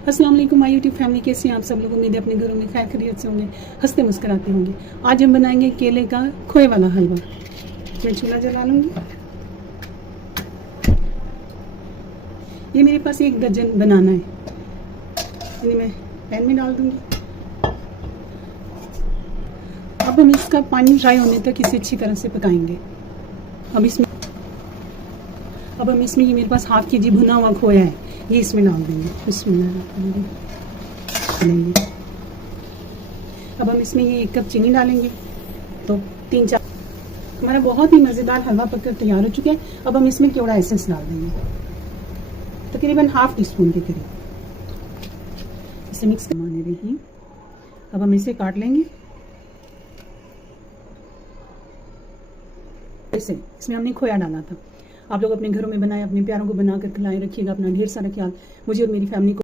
अस्सलाम वालेकुम my YouTube family, कैसे हैं आप सब लोग। उम्मीद है अपने घरों में खैर खैरियत से होंगे, हंसते मुस्कुराते होंगे। आज हम बनाएंगे केले का खोए वाला हलवा। मैं चूल्हा जला लूँगी। ये मेरे पास 1 दर्जन बनाना है। इन्हें मैं पैन में डाल दूँगी। अब हम इसका पानी ड्राई होने तक इसे अच्छी तरह से पकाएंगे। अब हम इसमें ये मेरे पास ½ kg भुना हुआ खोया है, ये इसमें डाल देंगे। अब हम इसमें ये 1 कप चीनी डालेंगे। तो 3-4 हमारा बहुत ही मज़ेदार हलवा पककर तैयार हो चुका है। अब हम इसमें केवड़ा एसेंस डाल देंगे, तकरीबन ½ टीस्पून के करीब। इसे मिक्स करवाने रही। अब हम इसे काट लेंगे। ऐसे इसमें हमने खोया डाला था। आप लोग अपने घरों में बनाए, अपने प्यारों को बनाकर खिलाए रखिएगा। अपना ढेर सारा ख्याल मुझे और मेरी फैमिली को